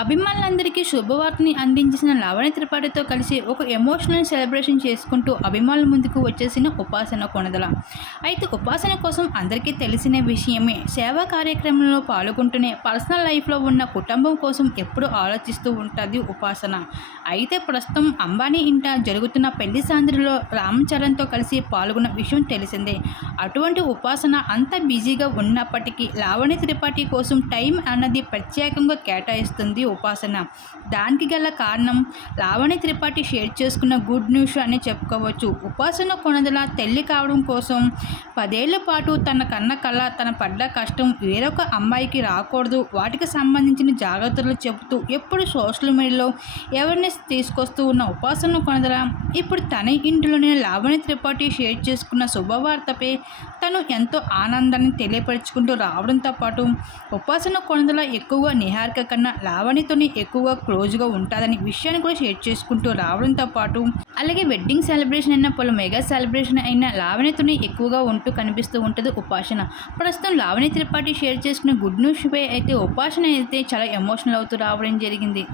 అభిమానులందరికీ శుభవార్తని అందించిన లావణ్య త్రిపాఠితో కలిసి ఒక ఎమోషనల్ సెలబ్రేషన్ చేసుకుంటూ అభిమానుల ముందుకు వచ్చేసిన ఉపాసన కొనదల. అయితే ఉపాసన కోసం అందరికీ తెలిసిన విషయమే సేవా కార్యక్రమంలో పాల్గొంటూనే పర్సనల్ లైఫ్లో ఉన్న కుటుంబం కోసం ఎప్పుడు ఆలోచిస్తూ ఉంటుంది ఉపాసన. అయితే ప్రస్తుతం అంబానీ ఇంట జరుగుతున్న పెళ్ళి సాంద్రిలో రామ్ చరణ్తో కలిసి పాల్గొన్న విషయం తెలిసిందే. అటువంటి ఉపాసన అంత బిజీగా ఉన్నప్పటికీ లావణ్య త్రిపాఠి కోసం టైం అన్నది ప్రత్యేకంగా కేటాయిస్తుంది ఉపాసన. దానికి గల కారణం లావణ్య త్రిపాఠి షేర్ చేసుకున్న గుడ్ న్యూస్ అని చెప్పుకోవచ్చు. ఉపాసన కొనదల తల్లి కావడం కోసం పదేళ్ళ పాటు తన కన్న కళ తన పడ్డ కష్టం వేరొక అమ్మాయికి రాకూడదు. వాటికి సంబంధించిన జాగ్రత్తలు చెబుతూ ఎప్పుడు సోషల్ మీడియాలో అవేర్నెస్ తీసుకొస్తూ ఉన్న ఉపాసన కొనదల ఇప్పుడు తన ఇంటిలోనే లావణ్య త్రిపాఠి షేర్ చేసుకున్న శుభవార్తపై తను ఎంతో ఆనందాన్ని తెలియపరుచుకుంటూ రావడంతో పాటు ఉపాసన కొనదల ఎక్కువగా నిహారిక కన్నా లావణ్యతోనే ఎక్కువగా క్లోజ్గా ఉంటుందని విషయాన్ని కూడా షేర్ చేసుకుంటూ రావడంతో పాటు అలాగే వెడ్డింగ్ సెలబ్రేషన్ అయినా పలు మెగా సెలబ్రేషన్ అయినా లావణ్యతోనే ఎక్కువగా ఉంటూ కనిపిస్తూ ఉంటుంది ఉపాసన. ప్రస్తుతం లావణ్య త్రిపాఠి షేర్ చేసుకున్న గుడ్ న్యూస్పై అయితే ఉపాసన అయితే చాలా ఎమోషనల్ అవుతూ రావడం జరిగింది.